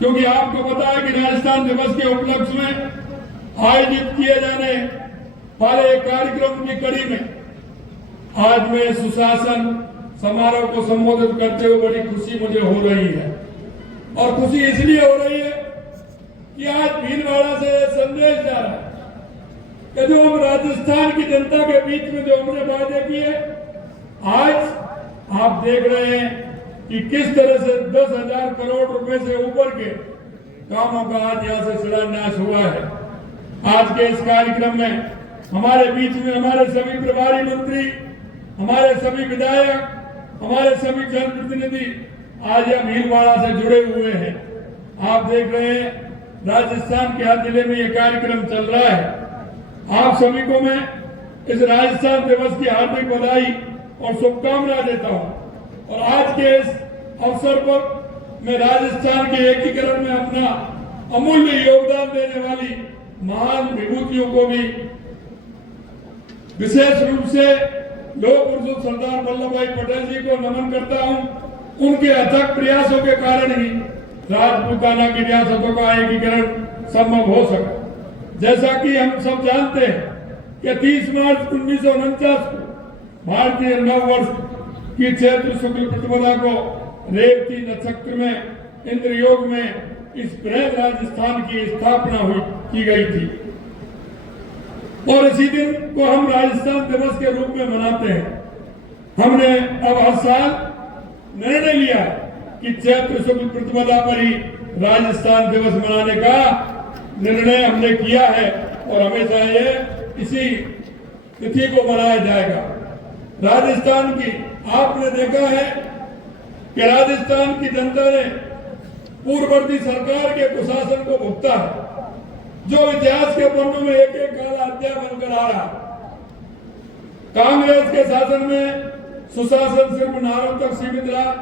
क्योंकि आपको पता है कि राजस्थान दिवस के उपलक्ष्य में आयोजित किए जाने वाले कार्यक्रम की कड़ी में आज मैं सुशासन समारोह को संबोधित करते हुए बड़ी खुशी मुझे हो रही है। और खुशी इसलिए हो रही है कि आज भीलवाड़ा से यह संदेश जा रहा है कि जो हम राजस्थान की जनता के बीच में जो हमने वादे किए, आज आप देख रहे हैं कि किस तरह से 10,000 करोड़ रुपए से ऊपर के कामों का आज यहाँ से शिलान्यास हुआ है। आज के इस कार्यक्रम में हमारे बीच में हमारे सभी प्रभारी मंत्री, हमारे सभी विधायक, हमारे सभी जनप्रतिनिधि आज यह भीलवाड़ा से जुड़े हुए हैं। आप देख रहे हैं राजस्थान के हर जिले में यह कार्यक्रम चल रहा है। आप सभी को मैं इस राजस्थान दिवस की हार्दिक बधाई और शुभकामनाएं देता हूं। और आज के इस अवसर पर मैं राजस्थान के एकीकरण में अपना अमूल्य योगदान देने वाली महान विभूतियों को भी विशेष रूप से लोक पुरुष सरदार वल्लभ भाई पटेल जी को नमन करता हूं। उनके अथक प्रयासों के कारण ही राजपूताना की रियासतों का एकीकरण संभव हो सका। जैसा कि हम सब जानते हैं कि 30 मार्च 1949 को भारतीय नववर्ष की चैत्र शुक्ल प्रतिपदा को रेवती नक्षत्र में इंद्रयोग में इस बृहद राजस्थान की स्थापना की गई थी और इसी दिन को हम राजस्थान दिवस के रूप में मनाते हैं। हमने अब हर साल निर्णय लिया कि चैत्र शुक्ल प्रतिपदा पर ही राजस्थान दिवस मनाने का निर्णय हमने किया है और हमेशा ये इसी तिथि को मनाया जाएगा। राजस्थान की आपने देखा है कि राजस्थान की जनता ने पूर्ववर्ती सरकार के कुशासन को भुगता है, जो इतिहास के पन्नों में एक एक काला अध्याय बनकर आ रहा। कांग्रेस के शासन में सुशासन सिर्फ नारों तक सीमित रहा,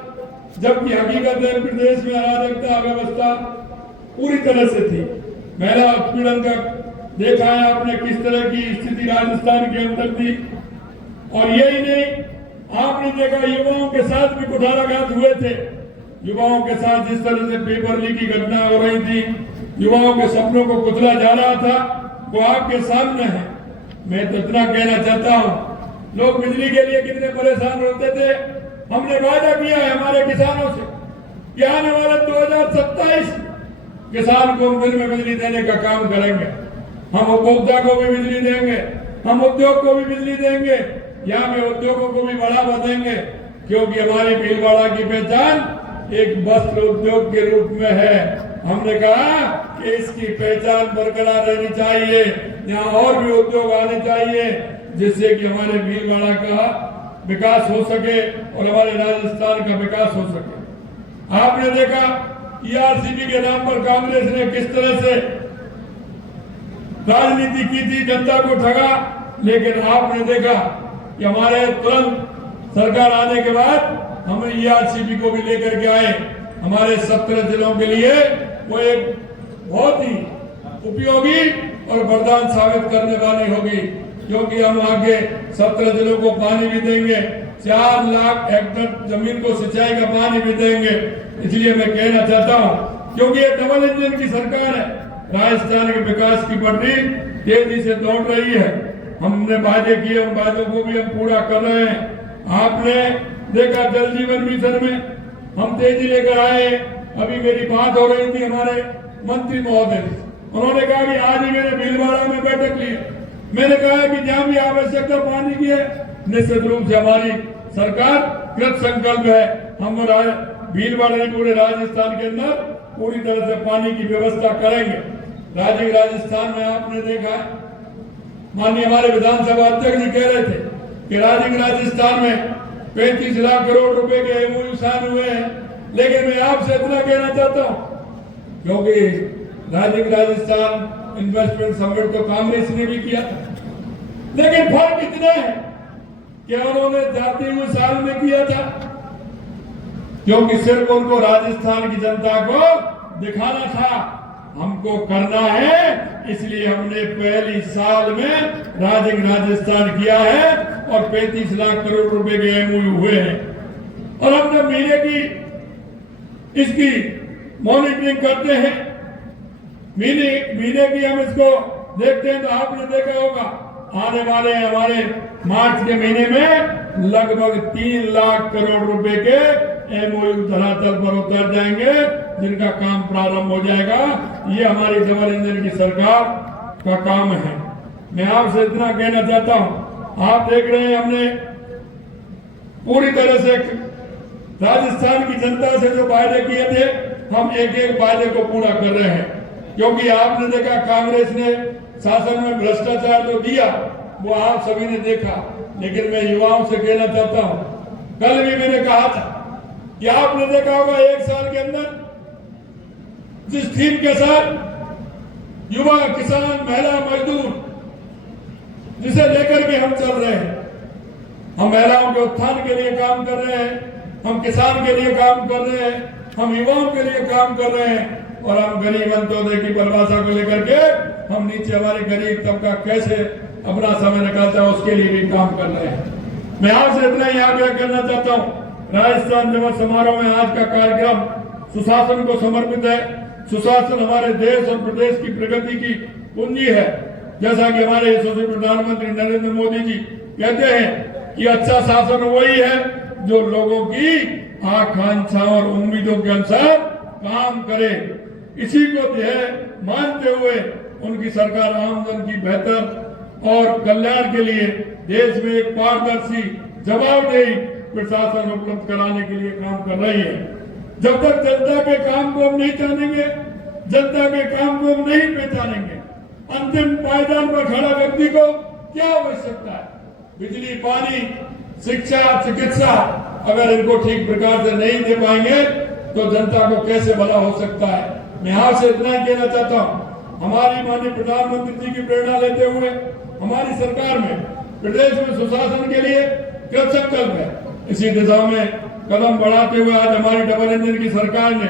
जबकि हकीकत में प्रदेश में अराजकता व्यवस्था पूरी तरह से थी। महिला उत्पीड़न का देखा है आपने किस तरह की स्थिति राजस्थान के अंदर थी। और यही नहीं, आपने देखा युवाओं के साथ भी कुठाराघात हुए थे। युवाओं के साथ जिस तरह से पेपर लीक की घटना हो रही थी, युवाओं के सपनों को कुचला जा रहा था, वो आपके सामने है। मैं तो इतना कहना चाहता हूँ, लोग बिजली के लिए कितने परेशान होते थे। हमने वादा किया है हमारे किसानों से कि आने वाले 2027 किसान को हम दिन में बिजली देने का काम करेंगे। हम उपभोक्ता को भी बिजली देंगे, हम उद्योग को भी बिजली देंगे, यहाँ के उद्योगों को भी बढ़ावा देंगे, क्योंकि हमारी भीलवाड़ा की पहचान एक वस्त्र उद्योग के रूप में है। हमने कहा कि इसकी पहचान बरकरार रहनी चाहिए, यहाँ और भी उद्योग आने चाहिए, जिससे कि हमारे भीलवाड़ा का विकास हो सके और हमारे राजस्थान का विकास हो सके। आपने देखा ईआरसीबी के नाम पर कांग्रेस ने किस तरह से राजनीति की थी, जनता को ठगा। लेकिन आपने देखा कि हमारे तुरंत सरकार आने के बाद हम ईआरसीबी को भी लेकर के आए। हमारे 17 जिलों के लिए वो एक बहुत ही उपयोगी और वरदान साबित करने वाली होगी, क्योंकि हम आगे 17 जिलों को पानी भी देंगे, 4 लाख हेक्टेयर जमीन को सिंचाई का पानी भी देंगे। इसलिए मैं कहना चाहता हूँ, क्योंकि ये डबल इंजन की सरकार है, राजस्थान के विकास की पटरी तेजी से दौड़ रही है। हमने वादे किए, उन वादों को भी हम पूरा कर रहे हैं। आपने देखा जल जीवन मिशन में हम तेजी लेकर आए। अभी मेरी बात हो रही थी हमारे मंत्री महोदय, उन्होंने कहा कि आज ही मैंने भीलवाड़ा में बैठक ली। मैंने कहा कि जहां भी आवश्यकता पानी की है, निश्चित रूप से हमारी सरकार कृत संकल्प है। हम भीलवाड़ा नहीं पूरे राजस्थान के अंदर पूरी तरह से पानी की व्यवस्था करेंगे। राजस्थान में आपने देखा, माननीय हमारे विधानसभा अध्यक्ष जी कह रहे थे कि राजस्थान में 35 लाख करोड़ रुपए के एमओयू साइन हुए हैं। लेकिन मैं आपसे इतना कहना चाहता हूँ, क्योंकि राजस्थान इन्वेस्टमेंट समिट तो कांग्रेस ने भी किया, लेकिन फर्क इतना है कि उन्होंने जाते हुए साल में किया था, क्योंकि सिर्फ उनको राजस्थान की जनता को दिखाना था। हमको करना है, इसलिए हमने पहली साल में राजस्थान किया है और 35 लाख करोड़ रुपए के एमओयू हुए हैं। और हमने महीने की इसकी मॉनिटरिंग करते हैं, महीने की हम इसको देखते हैं। तो आपने देखा होगा आने वाले हमारे मार्च के महीने में लगभग 3 लाख करोड़ रुपए के MOU धरातल पर उतर जाएंगे, जिनका काम प्रारंभ हो जाएगा। ये हमारी डबल इंजन की सरकार का काम है। मैं आपसे इतना कहना चाहता हूं, आप देख रहे हैं हमने पूरी तरह से राजस्थान की जनता से जो वायदे किए थे, हम एक एक वायदे को पूरा कर रहे हैं। क्योंकि आपने देखा कांग्रेस ने शासन में भ्रष्टाचार तो दिया, वो आप सभी ने देखा। लेकिन मैं युवाओं से कहना चाहता हूं, कल भी मैंने कहा था कि आपने देखा होगा 1 साल के अंदर जिस थीम के साथ युवा, किसान, महिला, मजदूर जिसे लेकर के हम चल रहे हैं, हम महिलाओं के उत्थान के लिए काम कर रहे हैं, हम किसान के लिए काम कर रहे हैं, हम युवाओं के लिए काम कर रहे हैं, और हम गरीब अंत्योदय की परिभाषा को लेकर के हम नीचे हमारे गरीब तबका कैसे अपना समय निकालता है उसके लिए भी काम कर रहे हैं। मैं आपसे इतना ही आग्रह करना चाहता हूँ, राजस्थान दिवस समारोह में आज का कार्यक्रम सुशासन को समर्पित है। सुशासन हमारे देश और प्रदेश की प्रगति की कुंजी है। जैसा कि हमारे यशस्वी प्रधानमंत्री नरेंद्र मोदी जी कहते हैं कि अच्छा शासन वही है जो लोगों की आकांक्षाओं और उम्मीदों के अनुसार काम करे। इसी को ध्येय मानते हुए उनकी सरकार आमजन की बेहतर और कल्याण के लिए देश में एक पारदर्शी, जवाबदेही प्रशासन उपलब्ध कराने के लिए काम कर रही है। जब तक जनता के काम को हम नहीं जानेंगे, जनता के काम को हम नहीं पहचानेंगे, अंतिम पायदान पर खड़ा व्यक्ति को क्या आवश्यकता है, बिजली, पानी, शिक्षा, चिकित्सा, अगर इनको ठीक प्रकार से नहीं दे पाएंगे तो जनता को कैसे भला हो सकता है। मैं आपसे इतना ही कहना चाहता हूँ, हमारी माननीय प्रधानमंत्री जी की प्रेरणा लेते हुए हमारी सरकार में प्रदेश में सुशासन के लिए कृत संकल्प है। इसी दिशा में कदम बढ़ाते हुए आज हमारी डबल इंजन की सरकार ने,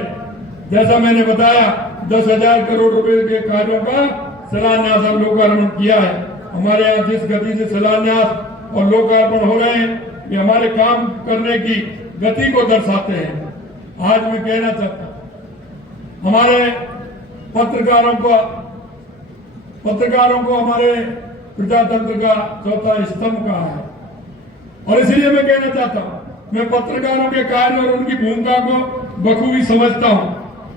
जैसा मैंने बताया, 10,000 करोड़ रुपए के कार्यों का शिलान्यास और लोकार्पण किया है। हमारे यहाँ जिस गति से शिलान्यास और लोकार्पण हो रहे हैं, ये हमारे काम करने की गति को दर्शाते हैं। आज मैं कहना चाहता हूँ, हमारे पत्रकारों को हमारे प्रजातंत्र का चौथा स्तंभ कहा है, और इसलिए मैं कहना चाहता हूँ, मैं पत्रकारों के कार्य और उनकी भूमिका को बखूबी समझता हूँ।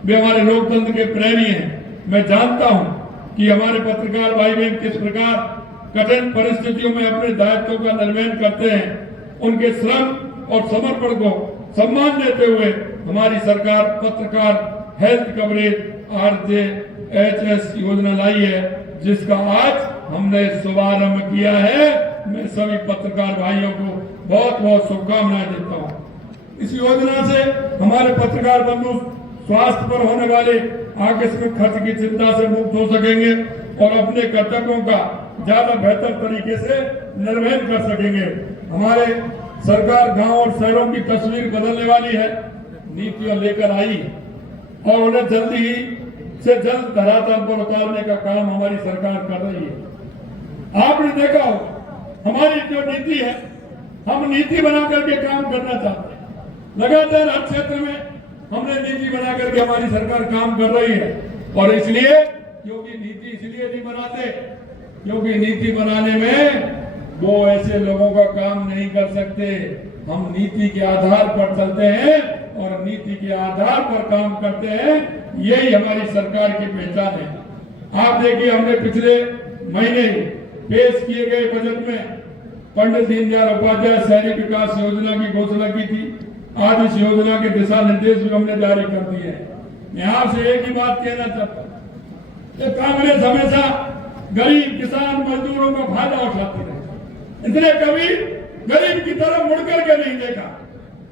वे हमारे लोकतंत्र के प्रेमी हैं। मैं जानता हूँ कि हमारे पत्रकार भाई बहन किस प्रकार कठिन परिस्थितियों में अपने दायित्वों का निर्वहन करते हैं। उनके श्रम और समर्पण को सम्मान देते हुए हमारी सरकार पत्रकार हेल्थ कवरेज RJHS योजना लाई है, जिसका आज हमने शुभारंभ किया है। मैं सभी पत्रकार भाइयों को बहुत बहुत शुभकामनाएं देता हूँ। इस योजना से हमारे पत्रकार बंधु स्वास्थ्य पर होने वाले आकस्मिक खर्च की चिंता से मुक्त हो सकेंगे और अपने कर्तव्यों का ज्यादा बेहतर तरीके से निर्वहन कर सकेंगे। हमारे सरकार गांव और शहरों की तस्वीर बदलने वाली है, नीतियां लेकर आई और उन्हें जल्दी ही से जल्द धरातल पर उतारने का काम हमारी सरकार कर रही है। आपने देखा हो, हमारी जो नीति है, हम नीति बना करके काम करना चाहते हैं। लगातार हर क्षेत्र में हमने नीति बना करके हमारी सरकार काम कर रही है। और इसलिए, क्योंकि नीति इसलिए नहीं बनाते क्योंकि नीति बनाने में वो ऐसे लोगों का काम नहीं कर सकते। हम नीति के आधार पर चलते हैं और नीति के आधार पर काम करते हैं। यही हमारी सरकार की पहचान है। आप देखिए, हमने पिछले महीने पेश किए गए बजट में पंडित दीनदयाल उपाध्याय शहरी विकास योजना की घोषणा की थी। आज इस योजना के दिशा निर्देश भी हमने जारी कर दिए हैं। मैं आपसे एक ही बात कहना चाहता हूँ कि कांग्रेस हमेशा गरीब, किसान, मजदूरों का फायदा उठाती है। इसने कभी गरीब की तरफ मुड़ करके नहीं देखा।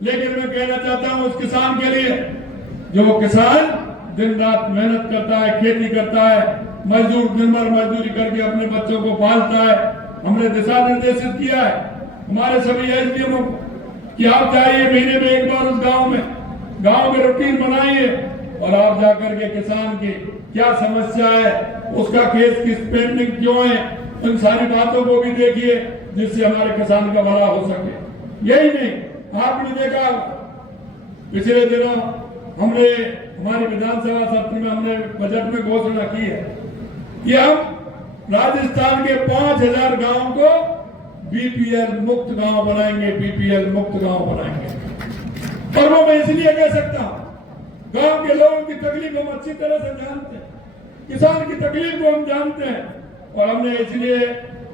लेकिन मैं कहना चाहता हूँ उस किसान के लिए, जो किसान दिन रात मेहनत करता है, खेती करता है, मजदूर दिन भर मजदूरी करके अपने बच्चों को पालता है, हमने दिशा निर्देशित किया है हमारे सभी SDMओं कि आप जाइए महीने में एक बार उस गांव में रूटीन बनाइए और आप जाकर के किसान की क्या समस्या है, उसका केस किस पेंडिंग क्यों है, उन सारी बातों को भी देखिए, जिससे हमारे किसान का भला हो सके। यही नहीं, आपने देखा पिछले दिनों हमने हमारी विधानसभा सत्र में हमने बजट में घोषणा की है कि हम राजस्थान के 5000 गांव को बीपीएल मुक्त गांव बनाएंगे, बीपीएल मुक्त गांव बनाएंगे। और वो मैं इसलिए कह सकता हूं, गांव के लोगों की तकलीफ हम अच्छी तरह से जानते हैं, किसान की तकलीफ को हम जानते हैं, और हमने इसलिए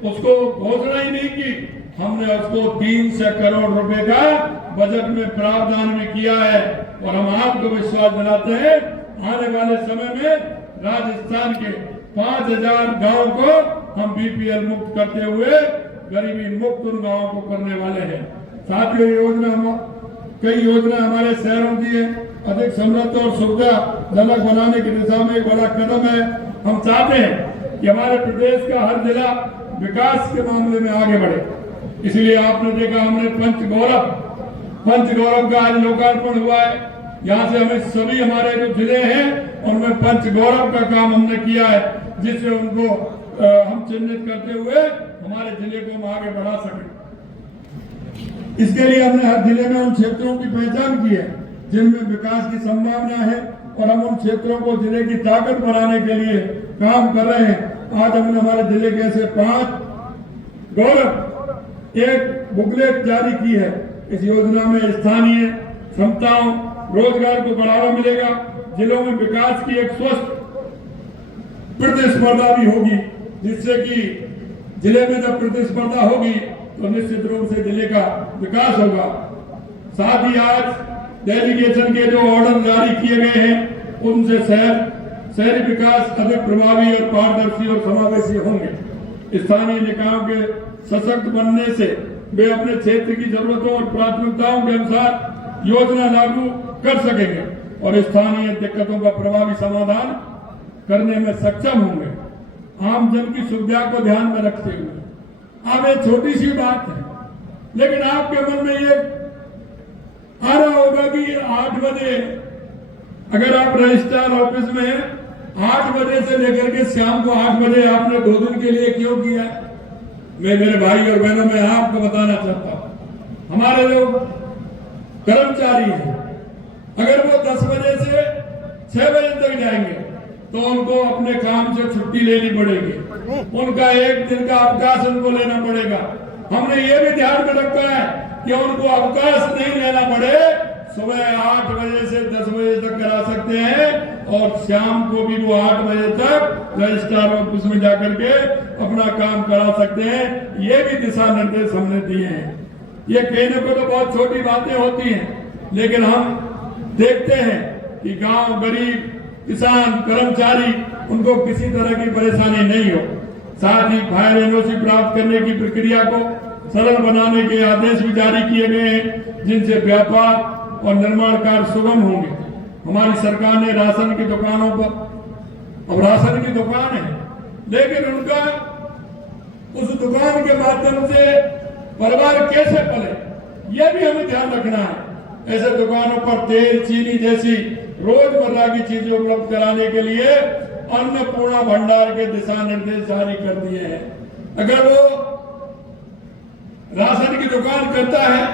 उसको घोषणा ही नहीं की, हमने उसको 300 करोड़ रुपए का बजट में प्रावधान भी किया है। और हम आपको विश्वास दिलाते हैं, आने वाले समय में राजस्थान के 5000 गांव को हम बीपीएल मुक्त करते हुए गरीबी मुक्त उन गांवों को करने वाले हैं। साथ ही कई योजना हमारे शहरों की है, अधिक समृद्ध और सुविधाजनक बनाने की दिशा में एक बड़ा कदम है। हम चाहते हैं कि हमारे प्रदेश का हर जिला विकास के मामले में आगे बढ़े, इसलिए आपने देखा हमने पंचगौरव का आज लोकार्पण हुआ है। यहाँ से हमें सभी हमारे जो जिले हैं उनमें पंचगौरव का काम हमने किया है, जिससे उनको हम चिन्हित करते हुए हमारे जिले को हम आगे बढ़ा सकें। इसके लिए हमने हर जिले में उन क्षेत्रों की पहचान की है जिनमें विकास की संभावना है, और हम उन क्षेत्रों को जिले की ताकत बढ़ाने के लिए काम कर रहे हैं। आज हमने हमारे जिले के ऐसे 5 गौरव एक बुकलेट जारी की है। इस योजना में स्थानीय क्षमताओं, रोजगार को बढ़ावा मिलेगा, जिलों में विकास की एक स्वस्थ प्रतिस्पर्धा भी होगी, जिससे कि जिले में जब प्रतिस्पर्धा होगी तो निश्चित रूप से जिले का विकास होगा। साथ ही आज डेलीगेशन के जो ऑर्डर जारी किए गए हैं उनसे शहरी विकास अधिक प्रभावी और पारदर्शी और समावेशी होंगे। स्थानीय निकायों के सशक्त बनने से वे अपने क्षेत्र की जरूरतों और प्राथमिकताओं के अनुसार योजना लागू कर सकेंगे और स्थानीय दिक्कतों का प्रभावी समाधान करने में सक्षम होंगे, आम जन की सुविधा को ध्यान में रखते हुए। अब एक छोटी सी बात है, लेकिन आपके मन में ये आ रहा होगा कि 8 बजे अगर आप रजिस्ट्रार ऑफिस में 8 बजे से लेकर के शाम को 8 बजे आपने 2 दिन के लिए क्यों किया? मैं मेरे भाई और बहनों में आपको बताना चाहता हूं, हमारे लोग कर्मचारी हैं, अगर वो 10 बजे से 6 बजे तक जाएंगे तो उनको अपने काम से छुट्टी लेनी पड़ेगी, उनका 1 दिन का अवकाश उनको लेना पड़ेगा। हमने ये भी ध्यान में रखा है कि उनको अवकाश नहीं लेना पड़े, सुबह 8 बजे से 10 बजे तक करा सकते हैं और शाम को भी वो 8 बजे तक रजिस्ट्रार ऑफिस में जाकर के अपना काम करा सकते हैं। ये भी दिशा निर्देश हमने दिए हैं। ये कहने को तो बहुत छोटी बातें होती हैं, लेकिन हम देखते हैं कि गांव गरीब किसान कर्मचारी उनको किसी तरह की परेशानी नहीं हो। साथ ही फायर एनओसी प्राप्त करने की प्रक्रिया को सरल बनाने के आदेश भी जारी किए गए हैं, जिनसे व्यापार और निर्माण कार्य सुगम होंगे। हमारी सरकार ने राशन की दुकानों पर, अब राशन की दुकान है लेकिन उनका उस दुकान के माध्यम से परिवार कैसे पले, यह भी हमें ध्यान रखना है। ऐसे दुकानों पर तेल चीनी जैसी रोजमर्रा की चीजें उपलब्ध कराने के लिए अन्नपूर्णा भंडार के दिशा निर्देश जारी कर दिए हैं। अगर वो राशन की दुकान करता है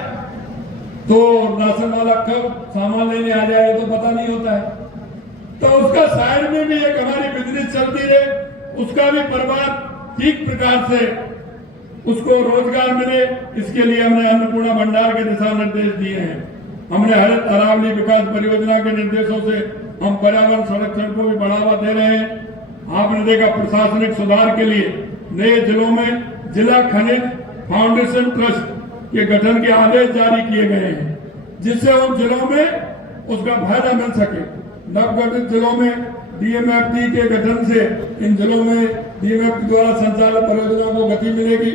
तो राशन वाला कब सामान लेने आ जाए तो पता नहीं होता है, तो उसका साइड में भी एक हमारी बिजनेस चलती रहे, उसका भी परिवार ठीक प्रकार से उसको रोजगार मिले, इसके लिए हमने अन्नपूर्णा भंडार के दिशा निर्देश दिए हैं। हमने हरित अरावली विकास परियोजना के निर्देशों से हम पर्यावरण संरक्षण को भी बढ़ावा दे रहे हैं। आपने देखा प्रशासनिक सुधार के लिए नए जिलों में जिला खनिज फाउंडेशन ट्रस्ट के गठन के आदेश जारी किए गए हैं, जिससे उन जिलों में उसका फायदा मिल सके। नवगठित जिलों में डीएमएफटी के गठन से इन जिलों में डीएमएफटी द्वारा संचालित परियोजनाओं को गति मिलेगी।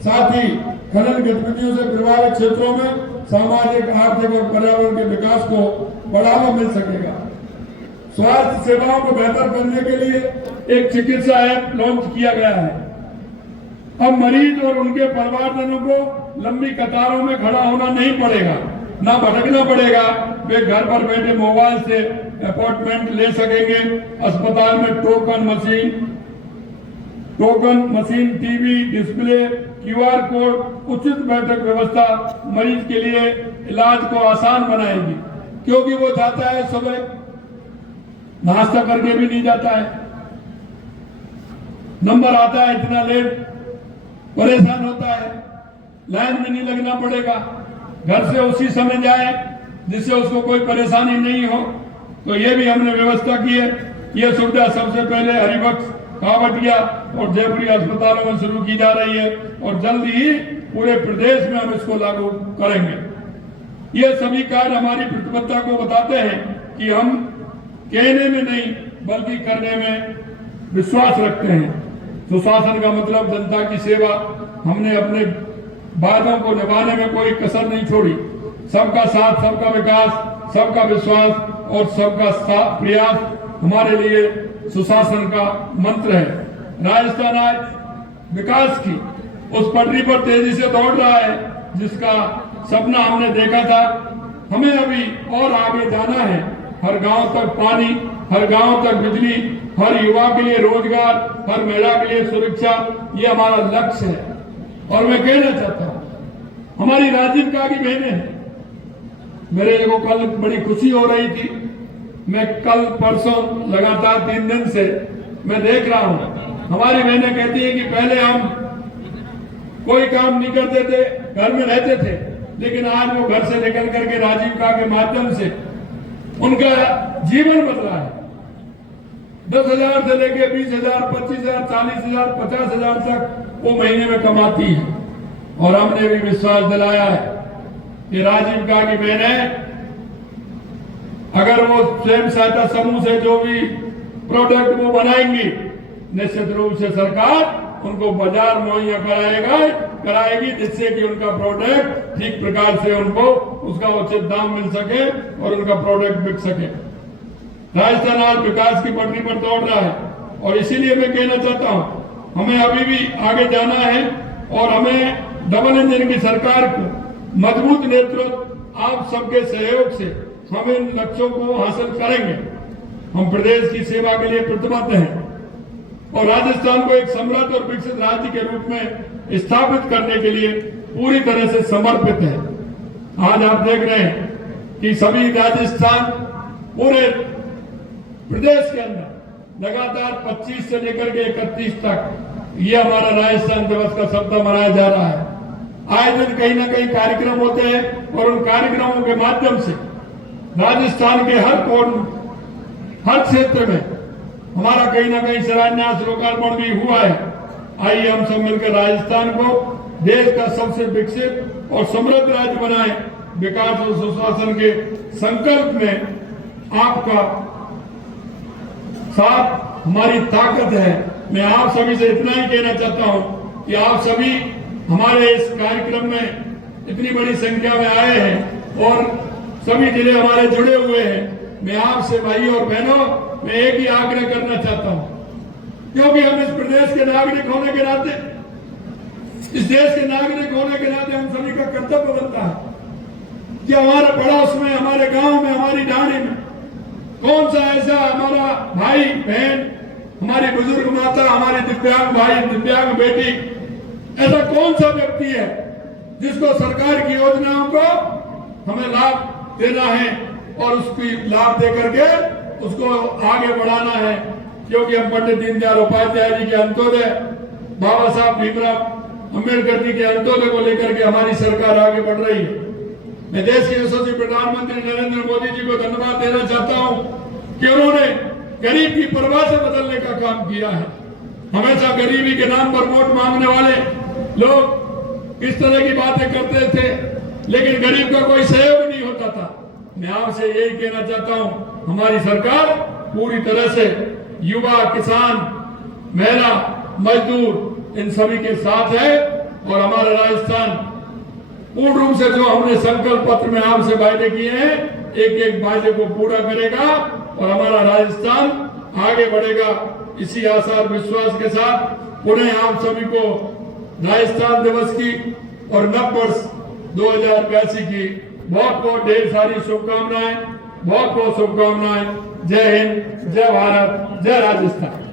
साथ ही खनन गतिविधियों से प्रभावित क्षेत्रों में सामाजिक आर्थिक और पर्यावरण के विकास को बढ़ावा मिल सकेगा। स्वास्थ्य सेवाओं को बेहतर करने के लिए एक चिकित्सा ऐप लॉन्च किया गया है। अब मरीज और उनके परिवारजनों को लंबी कतारों में खड़ा होना नहीं पड़ेगा, ना भटकना पड़ेगा, वे घर पर बैठे मोबाइल से अपॉइंटमेंट ले सकेंगे। अस्पताल में token machine, TV display, QR code, उचित बैठक व्यवस्था मरीज के लिए इलाज को आसान बनाएगी, क्योंकि वो जाता है सुबह नाश्ता करके भी नहीं जाता है, नंबर आता है इतना लेट, परेशान होता है, लाइन में नहीं लगना पड़ेगा, घर से उसी समय जाए जिससे उसको कोई परेशानी नहीं हो। तो ये भी हमने व्यवस्था की है। ये सुविधा सबसे पहले हरिबक्स, कावटिया और जयपुरी अस्पतालों में शुरू की जा रही है और जल्द ही पूरे प्रदेश में हम इसको लागू करेंगे। ये सभी कार्य हमारी प्रतिबद्धता को बताते हैं कि हम कहने में नहीं बल्कि करने में विश्वास रखते हैं। सुशासन का मतलब जनता की सेवा। हमने अपने वादों को निभाने में कोई कसर नहीं छोड़ी। सबका साथ, सबका विकास, सबका विश्वास और सबका प्रयास हमारे लिए सुशासन का मंत्र है। राजस्थान आज विकास की उस पटरी पर तेजी से दौड़ रहा है जिसका सपना हमने देखा था। हमें अभी और आगे जाना है। हर गांव तक पानी, हर गांव तक बिजली, हर युवा के लिए रोजगार, हर महिला के लिए सुरक्षा, ये हमारा लक्ष्य है। और मैं कहना चाहता हूँ, हमारी राजीविका की बहनें हैं। मेरे को कल बड़ी खुशी हो रही थी। मैं कल परसों लगातार 3 दिन से मैं देख रहा हूँ, हमारी बहनें कहती है कि पहले हम कोई काम नहीं करते थे, घर में रहते थे, लेकिन आज वो घर से निकल करके राजीविका के माध्यम से उनका जीवन बदला है। 10,000 से लेके 20,000, 25,000, 40,000, 50,000 तक वो महीने में कमाती है। और हमने भी विश्वास दिलाया है कि राजीविका की बहनें अगर वो स्वयं सहायता समूह से जो भी प्रोडक्ट वो बनाएंगी, निश्चित रूप से सरकार उनको बाजार मुहैया कराएगी, जिससे कि उनका प्रोडक्ट ठीक प्रकार से उनको उसका उचित दाम मिल सके और उनका प्रोडक्ट बिक सके। राजस्थान आज विकास की पटरी पर दौड़ रहा है और इसीलिए मैं कहना चाहता हूँ, हमें अभी भी आगे जाना है और हमें डबल इंजन की सरकार को मजबूत नेतृत्व आप सबके सहयोग से हम इन लक्ष्यों को हासिल करेंगे। हम प्रदेश की सेवा के लिए प्रतिबद्ध हैं और राजस्थान को एक समृद्ध और विकसित राज्य के रूप में स्थापित करने के लिए पूरी तरह से समर्पित है। आज आप देख रहे हैं कि सभी राजस्थान पूरे प्रदेश के अंदर लगातार 25 से लेकर के 31 तक ये हमारा राजस्थान दिवस का सप्ताह मनाया जा रहा है। आए दिन कहीं ना कहीं कार्यक्रम होते हैं और उन कार्यक्रमों के माध्यम से राजस्थान के हर कोण, हर क्षेत्र में हमारा कहीं ना कहीं शिलान्यास, लोकार्पण भी हुआ है। आइए हम सब मिलकर राजस्थान को देश का सबसे विकसित और समृद्ध राज्य बनाएं। विकास और सुशासन के संकल्प में आपका साथ हमारी ताकत है। मैं आप सभी से इतना ही कहना चाहता हूं कि आप सभी हमारे इस कार्यक्रम में इतनी बड़ी संख्या में आए हैं और सभी जिले हमारे जुड़े हुए हैं। मैं आपसे भाई और बहनों मैं एक ही आग्रह करना चाहता हूं, क्योंकि हम इस प्रदेश के नागरिक होने के नाते, इस देश के नागरिक होने के नाते हम सभी का कर्तव्य बनता है कि हमारे पड़ोस में, हमारे गांव में, हमारी ढाणी में कौन सा ऐसा हमारा भाई बहन, हमारी बुजुर्ग माता, हमारे दिव्यांग भाई, दिव्यांग बेटी, ऐसा कौन सा व्यक्ति है जिसको सरकार की योजनाओं को हमें लाभ देना है और उसकी लाभ दे करके उसको आगे बढ़ाना है। क्योंकि हम पंडित दीनदयाल उपाध्याय जी के अंत्योदय, बाबा साहब भीमराव अम्बेडकर जी के अंत्योदय को लेकर के हमारी सरकार आगे बढ़ रही है। मैं देश के यशस्वी प्रधानमंत्री नरेंद्र मोदी जी को धन्यवाद देना चाहता हूं कि उन्होंने गरीब की परिभाषा बदलने का काम किया है। हमेशा गरीबी के नाम पर वोट मांगने वाले लोग इस तरह की बातें करते थे, लेकिन गरीब का कोई सहयोग नहीं होता था। मैं आपसे यही कहना चाहता हूं, हमारी सरकार पूरी तरह से युवा, किसान, महिला, मजदूर इन सभी के साथ है और हमारा राजस्थान पूर्ण रूप से जो हमने संकल्प पत्र में आपसे वायदे किए हैं, एक एक वायदे को पूरा करेगा और हमारा राजस्थान आगे बढ़ेगा। इसी आशा और विश्वास के साथ पुनः आप सभी को राजस्थान दिवस की और नववर्ष 2082 की बहुत बहुत ढेर सारी शुभकामनाएं, बहुत बहुत शुभकामनाएं। जय हिंद, जय भारत, जय राजस्थान।